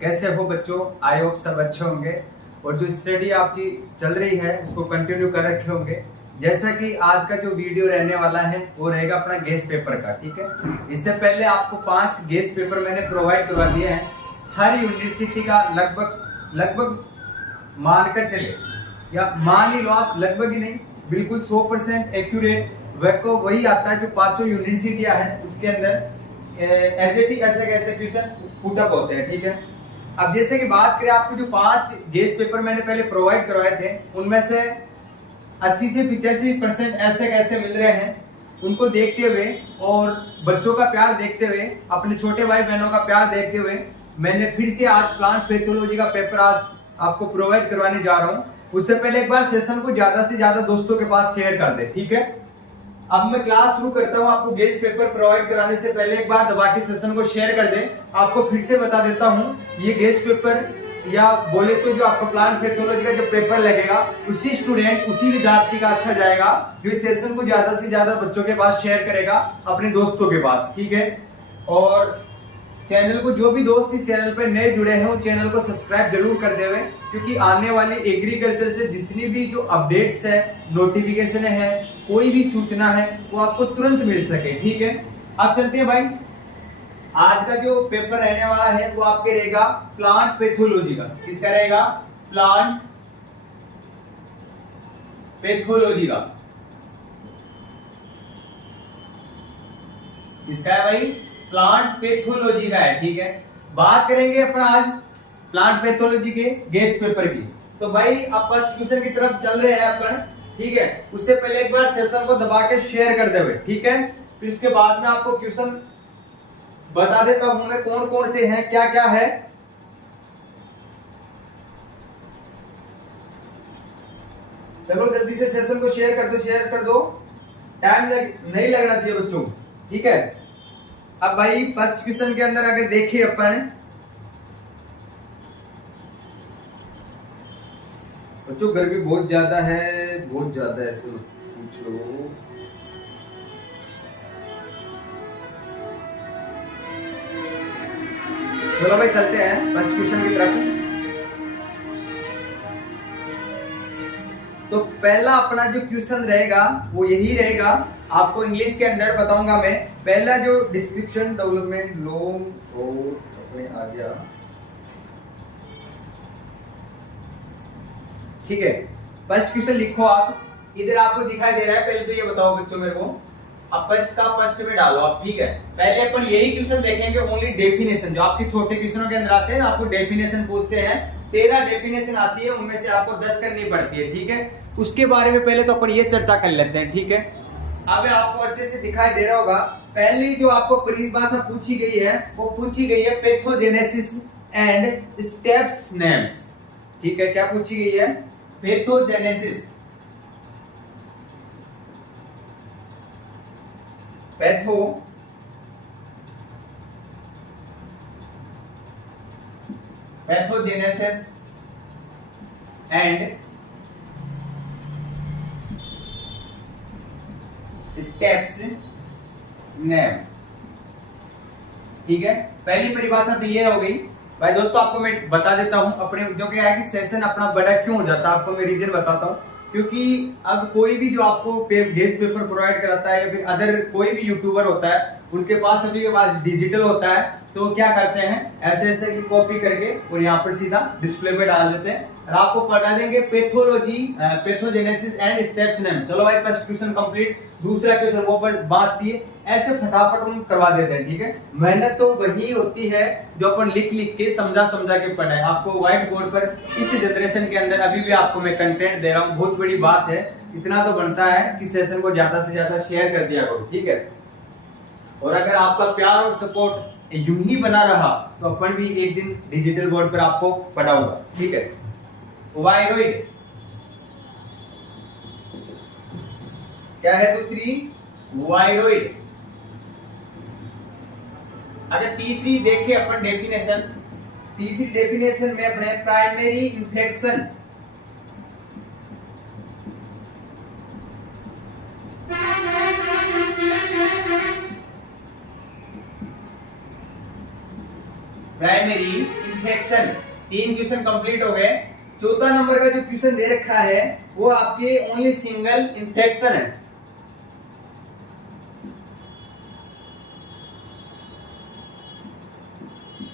कैसे हो बच्चों? आई होप सब अच्छे होंगे और जो स्टडी आपकी चल रही है उसको कंटिन्यू कर रखे होंगे। जैसा कि आज का जो वीडियो रहने वाला है वो रहेगा अपना गेस्ट पेपर का, ठीक है। इससे पहले आपको 5 गेस्ट पेपर मैंने प्रोवाइड करवा दिए हैं। हर यूनिवर्सिटी का लगभग मानकर चले या मान ही लो आप, लगभग ही नहीं, बिल्कुल 100% एक्यूरेट वैको वही आता है जो 5 यूनिवर्सिटियां हैं उसके अंदर एसएटी ऐसे क्वेश्चन पुट अप होते हैं, ठीक है। अब जैसे कि बात करें, आपको जो 5 गेस्ट पेपर मैंने पहले प्रोवाइड करवाए थे उनमें से 80 से 85% ऐसे कैसे मिल रहे हैं, उनको देखते हुए और बच्चों का प्यार देखते हुए, अपने छोटे भाई बहनों का प्यार देखते हुए मैंने फिर से आज प्लांट पैथोलॉजी का पेपर आज आपको प्रोवाइड करवाने जा रहा हूं। उससे पहले एक बार सेशन को ज्यादा से ज्यादा दोस्तों के पास शेयर कर दे, ठीक है। अब मैं क्लास शुरू करता हूं। आपको गेस्ट पेपर प्रोवाइड कराने से पहले एक बार दबा के सेशन को शेयर कर दे। आपको फिर से बता देता हूं, ये गेस्ट पेपर या बोले तो जो आपका प्लांट पैथोलॉजी का जो पेपर लगेगा उसी स्टूडेंट, उसी विद्यार्थी का अच्छा जाएगा जो इस सेशन को ज्यादा से ज्यादा बच्चों के पास शेयर करेगा, अपने दोस्तों के पास, ठीक है। और चैनल को जो भी दोस्त इस चैनल पर नए जुड़े हैं वो चैनल को सब्सक्राइब जरूर कर देवे, क्योंकि आने वाली एग्रीकल्चर से जितनी भी जो अपडेट्स है, नोटिफिकेशन है, कोई भी सूचना है वो आपको तुरंत मिल सके, ठीक है। अब चलते हैं भाई, आज का जो पेपर रहने वाला है वो आपके रहेगा प्लांट पैथोलॉजी का। किसका रहेगा? प्लांट पैथोलॉजी का। किसका है भाई? प्लांट पैथोलॉजी का है, ठीक है। बात करेंगे अपना आज प्लांट पैथोलॉजी के गेस्ट पेपर की। तो भाई अब फर्स्ट क्वेश्चन की तरफ चल रहे हैं अपन, ठीक है। उससे पहले एक बार सेशन को दबा के शेयर कर देवे, ठीक है। फिर उसके बाद में आपको क्वेश्चन बता देता हूं मैं कौन कौन से हैं, क्या क्या है। चलो जल्दी से सेशन को शेयर कर दो, टाइम नहीं लगना चाहिए बच्चों, ठीक है। अब भाई फर्स्ट क्वेश्चन के अंदर अगर देखिए अपन, बच्चों गर्मी बहुत ज्यादा है, ऐसे पूछ लो। चलो भाई चलते हैं फर्स्ट क्वेश्चन की तरफ। तो पहला अपना जो क्वेश्चन रहेगा वो यही रहेगा। आपको इंग्लिश के अंदर बताऊंगा मैं। पहला जो डिस्क्रिप्शन डेवलपमेंट लोन और अपने आ गया, ठीक है। फर्स्ट क्वेश्चन लिखो आप, इधर आपको दिखाई दे रहा है। पहले तो ये बताओ बच्चों मेरे को, अब फर्स्ट का फर्स्ट में डालो आप, ठीक है। पहले अपन यही क्वेश्चन देखेंगे, ओनली डेफिनेशन। जो आपके छोटे क्वेश्चनों के अंदर आते हैं आपको डेफिनेशन पूछते हैं, 13 डेफिनेशन आती है, उनमें से आपको 10 करनी पड़ती है, ठीक है। उसके बारे में पहले तो अपन ये चर्चा कर लेते हैं, ठीक है। अब आपको अच्छे से दिखाई दे रहा होगा, पहली जो आपको परिभाषा पूछी गई है वो पूछी गई है पैथोजेनेसिस एंड स्टेप्स नेम्स, ठीक है। क्या पूछी गई है? Pathogenesis, pathogenesis and steps name, ठीक है। पहली परिभाषा तो ये हो गई भाई। दोस्तों आपको मैं बता देता हूं अपने जो क्या है कि सेशन अपना बड़ा क्यों हो जाता है, आपको मैं रीजन बताता हूं। क्योंकि अब कोई भी जो आपको गेस्ट पेपर प्रोवाइड कराता है या फिर अदर कोई भी यूट्यूबर होता है, उनके पास सभी के पास डिजिटल होता है, तो क्या करते हैं ऐसे की कॉपी करके और यहाँ पर सीधा डिस्प्ले पे डाल देते हैं और आपको पढ़ा देंगे पैथोजेनेसिस एंड स्टेप्स नेम। चलो भाई फर्स्ट क्वेश्चन कंप्लीट। दूसरा क्वेश्चन वो पर बात दिए, ऐसे फटाफट हम करवा देते हैं, ठीक है। मेहनत तो वही होती है जो अपन लिख के समझा के पढ़ाए। आपको व्हाइट बोर्ड पर इस जनरेशन के अंदर अभी भी आपको मैं कंटेंट दे रहा हूँ, बहुत बड़ी बात है। इतना तो बनता है कि सेशन को ज्यादा से ज्यादा शेयर कर दिया करो, ठीक है। और अगर आपका प्यार और सपोर्ट यूं ही बना रहा तो अपन भी एक दिन डिजिटल बोर्ड पर आपको पढ़ाऊंगा, ठीक है। वायरॉइड क्या है? दूसरी वायरॉइड। अगर तीसरी देखे अपन डेफिनेशन, तीसरी डेफिनेशन में अपने primary infection, primary infection. 3 question complete हो गए। चौथा नंबर का जो क्वेश्चन दे रखा है वो आपके ओनली सिंगल इन्फेक्शन है।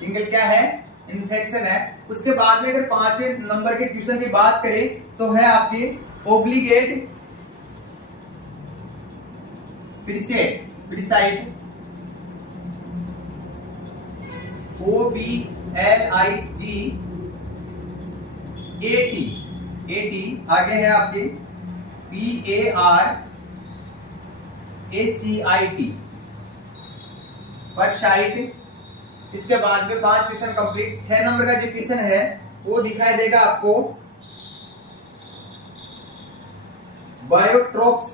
सिंगल क्या है? इन्फेक्शन है। उसके बाद में अगर 5वें नंबर के क्वेश्चन की बात करें तो है आपकी ओब्लिगेट प्रीसाइड, OBLIGAT, आगे है आपके PARACIT, परसाइट। इसके बाद में 5 क्वेश्चन कंप्लीट। 6 नंबर का जो क्वेश्चन है वो दिखाई देगा आपको बायोट्रोप्स।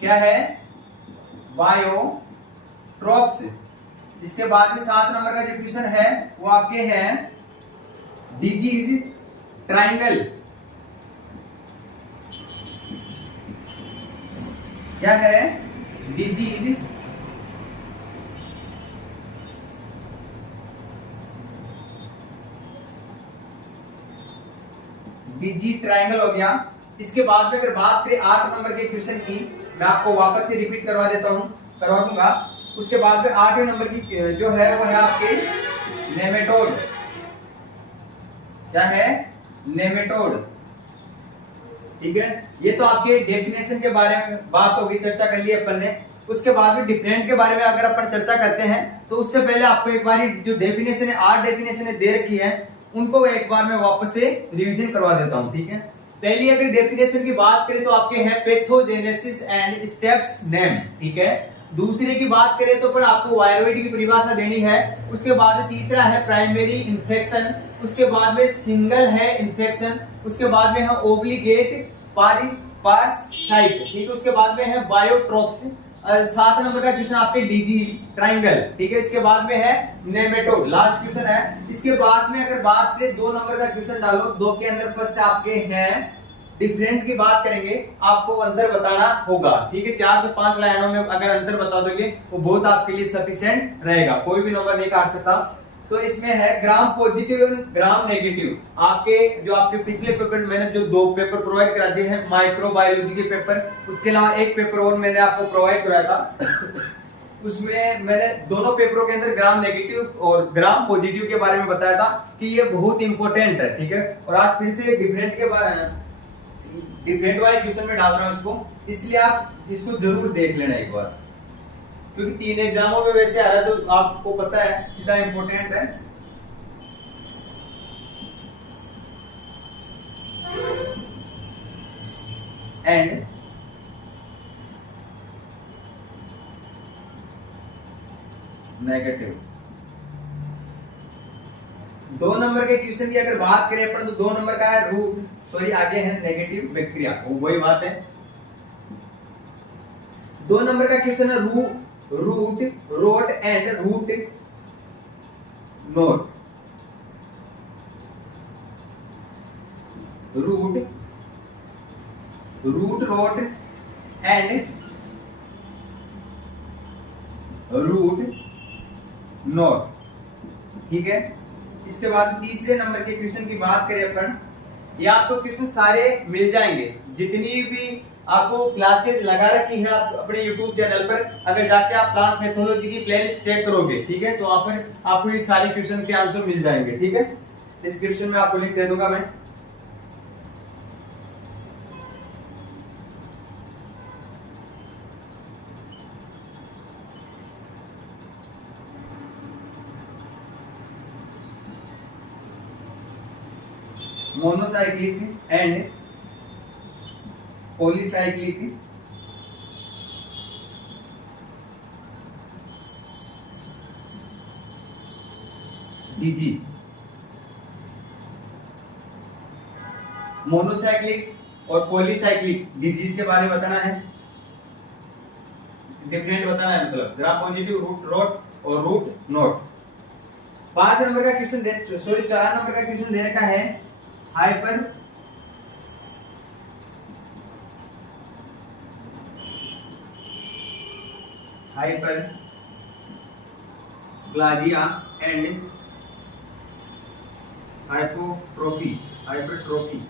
क्या है? बायोट्रोप्स। इसके बाद में 7 नंबर का जो क्वेश्चन है वो आपके हैं डिजीज ट्रायंगल। क्या है? डिजीज ट्रायंगल हो गया। इसके बाद में अगर बात करें 8 नंबर के क्वेश्चन की, मैं आपको वापस से रिपीट करवा दूंगा। उसके बाद में 8वें नंबर की जो है वो है आपके नेमेटोड। क्या है? नेमेटोड। ठीक है, ये तो आपके डेफिनेशन के बारे में बात होगी, चर्चा कर ली अपन ने। उसके बाद में डिफरेंट के बारे में अगर अपन चर्चा करते हैं तो उससे पहले आपको एक बार जो डेफिनेशन है, 8 डेफिनेशन दे रखी है, उनको एक बार मैं वापस से रिवीजन करवा देता हूं। ठीक है, पहली अगर डेफिनेशन की बात करें तो आपके है पैथोजेनेसिस एंड स्टेप्स नेम। ठीक है, दूसरे की बात करें तो फिर आपको वायरोइड की परिभाषा देनी है। उसके बाद तीसरा है प्राइमरी इन्फेक्शन। उसके बाद में सिंगल है इन्फेक्शन। उसके बाद में है ओब्लिगेट पारसाइट। ठीक है, उसके बाद में है बायोट्रोप्स। 7 नंबर का क्वेश्चन आपके डिजीज ट्रायंगल। ठीक है, इसके बाद में है नेमेटोड, लास्ट क्वेश्चन है। इसके बाद में अगर बात करें 2 नंबर का क्वेश्चन डालो, 2 के अंदर फर्स्ट आपके हैं डिफरेंट की बात करेंगे, आपको अंतर बताना होगा। ठीक है, 4 से 5 लाइनों में अगर अंतर बता दोगे वो बहुत आपके लिए सफिशिएंट रहेगा, कोई भी नंबर नहीं काट सकता। तो इसमें है ग्राम पॉजिटिव और ग्राम नेगेटिव। आपके जो आपके पिछले पेपर मैंने जो 2 पेपर प्रोवाइड करा दिए हैं माइक्रोबायोलॉजी के पेपर, उसके अलावा एक पेपर और मैंने आपको प्रोवाइड कराया था उसमें मैंने दोनों पेपरों के अंदर ग्राम नेगेटिव और ग्राम पॉजिटिव के बारे में बताया था कि ये बहुत इंपॉर्टेंट है। ठीक है, और आज फिर से डिफरेंट वाइज क्वेश्चन में डाल रहा हूं इसको, इसलिए आप इसको जरूर देख लेना एक बार, क्योंकि 3 एग्जामों में वैसे आ रहा है तो आपको पता है सीधा इंपॉर्टेंट है। And negative. 2 नंबर के क्वेश्चन की अगर बात करें अपन तो 2 नंबर का है आगे है नेगेटिव बैक्टीरिया, वही बात है। 2 नंबर का क्वेश्चन है root rot and root knot. Root rot and root knot. ठीक है, इसके बाद तीसरे नंबर के क्वेश्चन की बात करें अपन, ये आपको क्वेश्चन सारे मिल जाएंगे, जितनी भी आपको क्लासेस लगा रखी है आप अपने YouTube चैनल पर, अगर जाके आप प्लांट पैथोलॉजी की प्लेलिस्ट चेक करोगे, ठीक है, तो वहां पर आपको ये सारे क्वेश्चन के आंसर मिल जाएंगे। ठीक है, डिस्क्रिप्शन में आपको लिंक दे दूंगा मैं। Monocyclic and polycyclic disease. Monocyclic और पॉलीसाइक्लिक डिजीज के बारे में बताना है, डिफरेंट बताना है, मतलब ग्राम पॉजिटिव, रूट रोट और रूट नोट। 4 नंबर का क्वेश्चन दे रखा है hyperplasia and hypotrophy hypertrophy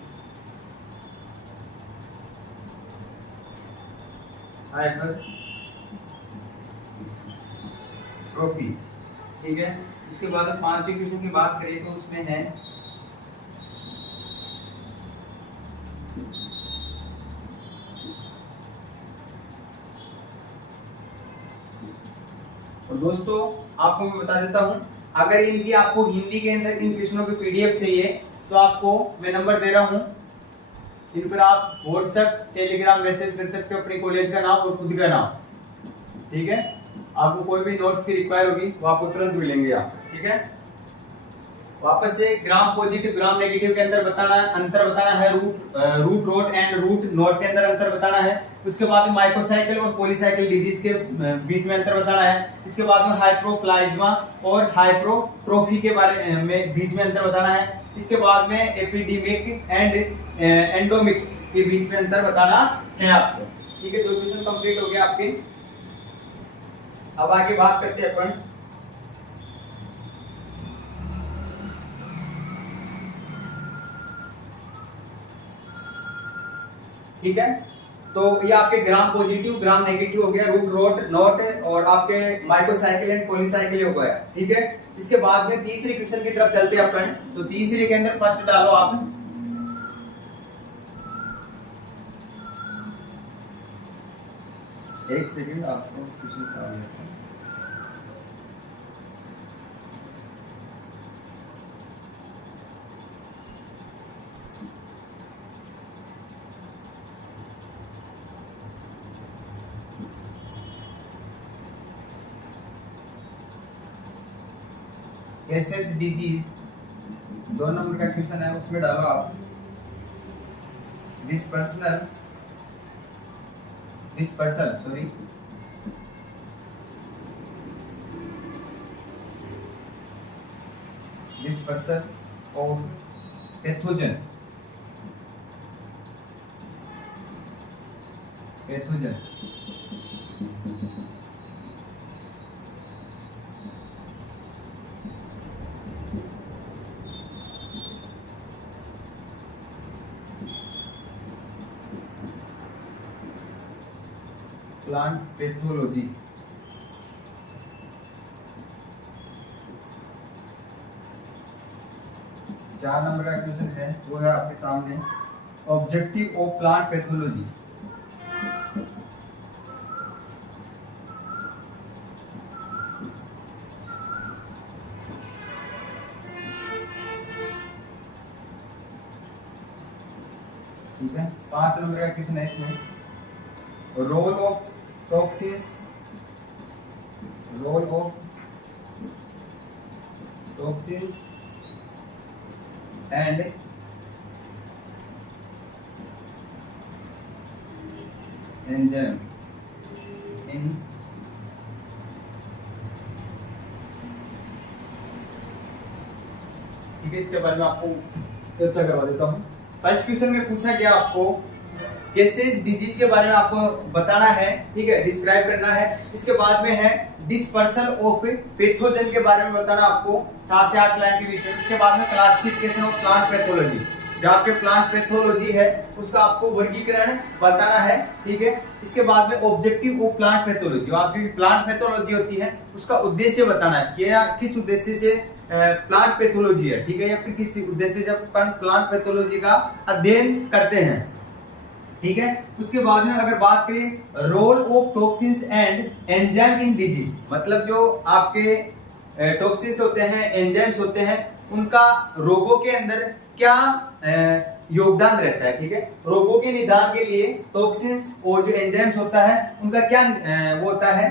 hypertrophy. ठीक है, इसके बाद हम पांचवें क्वेश्चन की बात करें तो उसमें है और दोस्तों आपको मैं बता देता हूं, अगर इनकी आपको हिंदी के अंदर इन क्वेश्चनों की पीडीएफ चाहिए तो आपको मैं नंबर दे रहा हूं, इन पर आप व्हाट्सएप टेलीग्राम मैसेज कर सकते हो अपने कॉलेज का नाम और खुद का नाम। ठीक है, आपको कोई भी नोट्स की रिक्वायर होगी वो आपको तुरंत मिलेंगे आप। ठीक है, वापस से ग्राम पॉजिटिव ग्राम नेगेटिव के अंदर बताना अंतर बताना है, root rot and root knot के अंदर अंतर बताना है। उसके बाद में माइक्रोसाइकिल और पॉलीसाइकिल डिजीज के बीच में अंतर बताना है। इसके बाद में हाइप्रोप्लाज्मा और हाइप्रोट्रोफी के बारे में बीच में अंतर बताना है। इसके बाद में एपिडेमिक एंड एंडोमिक के बीच में अंतर बताना है आपको। ठीक है, 2 क्वेश्चन कंप्लीट हो गए आपके। अब आगे बात करते हैं अपन ठीक है, तो ये आपके ग्राम पॉजिटिव ग्राम नेगेटिव हो गया, रूट रोड नोट और आपके माइक्रोसाइकिल एंड पॉलीसाइकिल हो गया। ठीक है, इसके बाद में तीसरी क्वेश्चन की तरफ चलते हैं अपन। तो तीसरी के अंदर फर्स्ट डालो आप, एक सेकंड आपको क्वेश्चन निकाल लेते हैं। SSDG 2 नंबर का क्वेश्चन है, उसमें डालो आप dispersal of pathogen plant pathology. चार नंबर का क्वेश्चन है, वो है आपके सामने ऑब्जेक्टिव ऑफ प्लांट पैथोलॉजी। ठीक है, 5 नंबर का क्वेश्चन है, इसमें role of toxins and enzyme in ठीक है, इसके बारे में आपको चर्चा करवा देता हूँ। फर्स्ट क्वेश्चन में पूछा गया आपको केसेस डिजीज के बारे में आपको बताना है। ठीक है, डिस्क्राइब करना है। इसके बाद में है डिस्पर्सल ऑफ पैथोजन के बारे में बताना आपको 7 से 8 लाइन के बीच में। उसके बाद में क्लासिफिकेशन ऑफ प्लांट पैथोलॉजी, जो आपके प्लांट पैथोलॉजी है उसका आपको वर्गीकरण बताना है। ठीक है, इसके बाद में ऑब्जेक्टिव ऑफ प्लांट पैथोलॉजी, जो आपकी प्लांट पैथोलॉजी होती है उसका उद्देश्य बताना है कि किस उद्देश्य से प्लांट पैथोलॉजी है। ठीक है, या फिर किस उद्देश्य से अपन प्लांट पैथोलॉजी का अध्ययन करते हैं। ठीक है, उसके बाद में अगर बात करें role of toxins and enzyme in disease, मतलब जो आपके टॉक्सिन्स होते हैं एंजाइम्स होते हैं उनका रोगों के अंदर क्या योगदान रहता है। ठीक है, रोगों के निदान के लिए टॉक्सिन्स और जो एंजाइम्स होता है उनका क्या वो होता है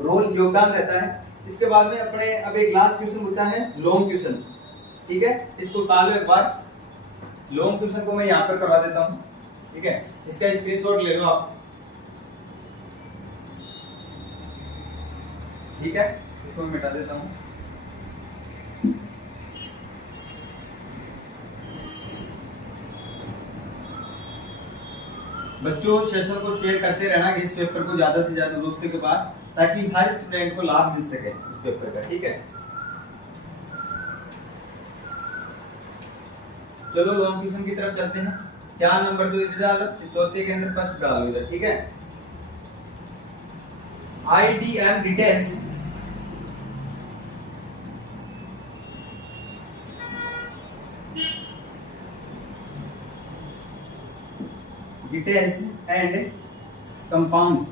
रोल योगदान रहता है। इसके बाद में अपने अब एक लास्ट क्वेश्चन पूछा है लॉन्ग क्वेश्चन। ठीक है, इसको उतार लो एक बार। लॉन्ग क्वेश्चन को मैं यहाँ पर करवा देता हूँ। ठीक है, इसका स्क्रीनशॉट ले लो आप। ठीक है, इसको मैं मिटा देता हूँ। बच्चों सेशन को शेयर करते रहना इस पेपर को ज्यादा से ज्यादा दोस्तों के पास, ताकि हर स्टूडेंट को लाभ मिल सके। पेपर का, ठीक है। चलो लॉन्ग क्वेश्चन की तरफ चलते हैं। 4 नंबर तो इधर डालो, चौथे के अंदर फर्स्ट डालो इधर, ठीक है। IDM डिटेल्स and compounds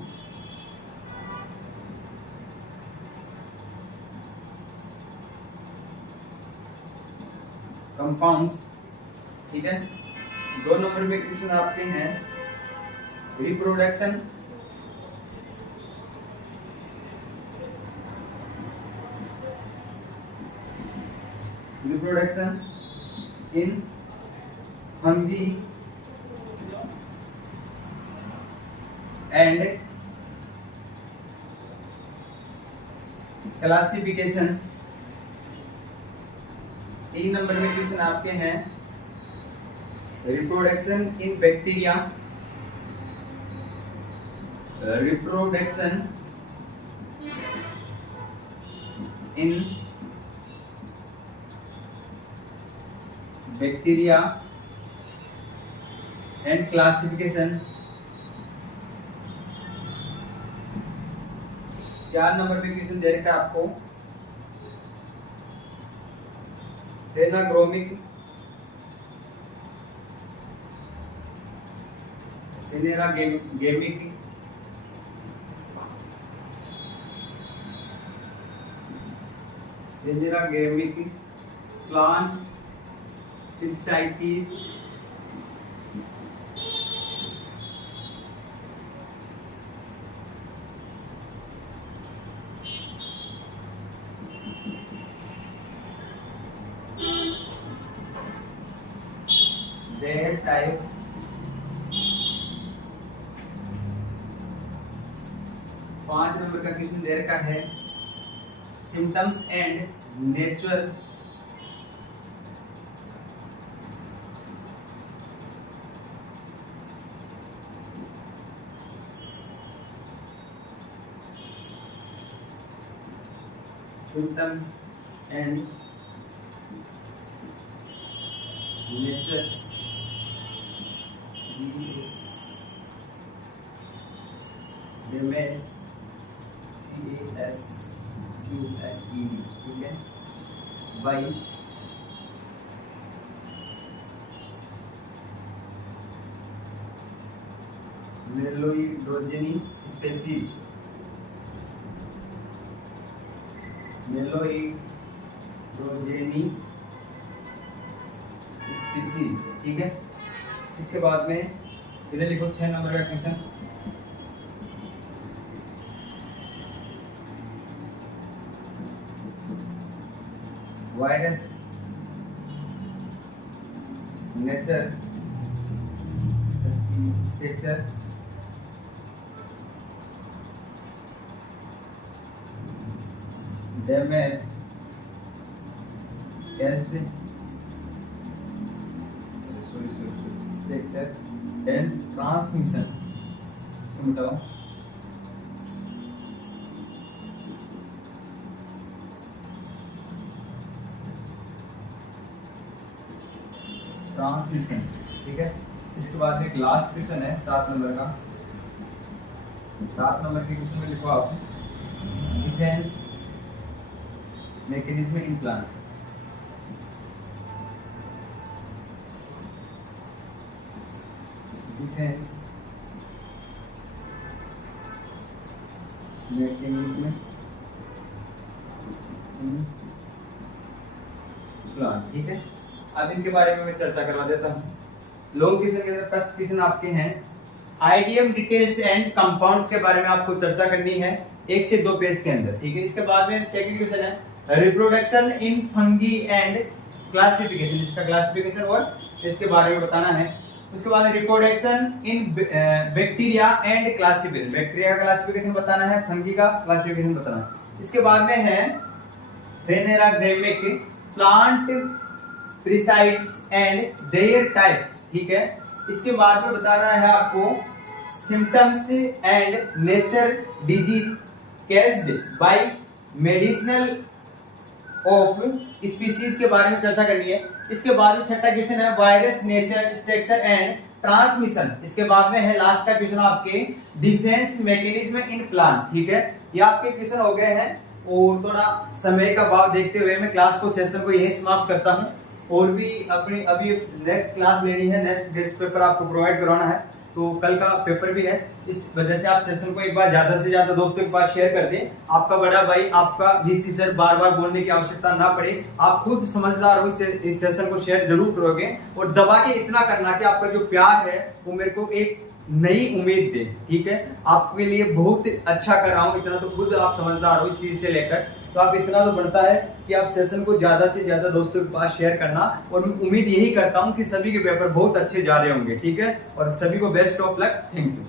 ठीक है। 2 नंबर में क्वेश्चन आपके हैं reproduction in fungi and classification. 3 number में क्वेश्चन आपके हैं reproduction in bacteria, reproduction in bacteria and classification. 4 number पे क्वेश्चन दे रखा है आपको फेनाग्रोमिक फेनेरागेमिक प्लांट इंसाइटीज their type, 5 नंबर का क्वेश्चन दे रखा है symptoms and nature symptoms and nature damage CASQSED, ठीक है, by मेलोइडोजेनी स्पीसीज, मेलोइडोजेनी स्पीसीज, ठीक है। इसके बाद में इधर लिखो 6 नंबर का question virus nature structure damage structure and transmission. इसको बताओ ट्रांसमिशन, ठीक है। इसके बाद में एक लास्ट क्वेश्चन है 7 नंबर का। 7 नंबर के क्वेश्चन में लिखो आप defence mechanism in plant, defence mechanism in plant, ठीक है। अब इनके बारे में मैं चर्चा करवा देता हूँ। लॉन्ग क्वेश्चन के अंदर फर्स्ट क्वेश्चन आपके हैं आईडीएम डिटेल्स एंड कंपाउंड्स के बारे में आपको चर्चा करनी है 1 से 2 पेज के अंदर, ठीक है। इसके बाद में सेकंड क्वेश्चन है reproduction in fungi and classification, इसका क्लासिफिकेशन और इसके बारे में बताना है। उसके बाद reproduction in bacteria and classification, bacteria का क्लासिफिकेशन बताना है, फंगी का क्लासिफिकेशन बताना है। इसके बाद में है phanerogamic plant parasites and their types, ठीक है। इसके बाद में बताना है आपको symptoms and nature disease caused by medicinal of species के बारे में चर्चा करनी है। इसके बाद में छठा क्वेश्चन है virus nature structure and transmission. इसके बाद में है लास्ट का क्वेश्चन आपके डिफेंस मैकेनिज्म इन प्लांट। ठीक है, ये आपके क्वेश्चन हो गए हैं और थोड़ा समय का भाव देखते हुए मैं क्लास को सेशन को यही समाप्त करता हूँ। और भी अपनी अभी नेक्स्ट क्लास लेनी है, नेक्स्ट गेस्ट पेपर आपको प्रोवाइड करवाना है, तो कल का पेपर भी है। इस वजह से आप सेशन को एक बार ज्यादा से ज्यादा दोस्तों के पास शेयर कर दें। आपका बड़ा भाई, आपका वीसी सर बार बार बोलने की आवश्यकता ना पड़े, आप खुद समझदार हो, इस सेशन को शेयर जरूर करोगे। और दबा के इतना करना कि आपका जो प्यार है वो मेरे को एक नई उम्मीद दे। ठीक है, आपके लिए बहुत अच्छा कर रहा हूँ, इतना तो खुद आप समझदार हो इस चीज से लेकर, तो आप इतना तो बनता है कि आप सेशन को ज्यादा से ज्यादा दोस्तों के पास शेयर करना। और मैं उम्मीद यही करता हूँ कि सभी के पेपर बहुत अच्छे जा रहे होंगे। ठीक है, और सभी को best of luck. Thank you.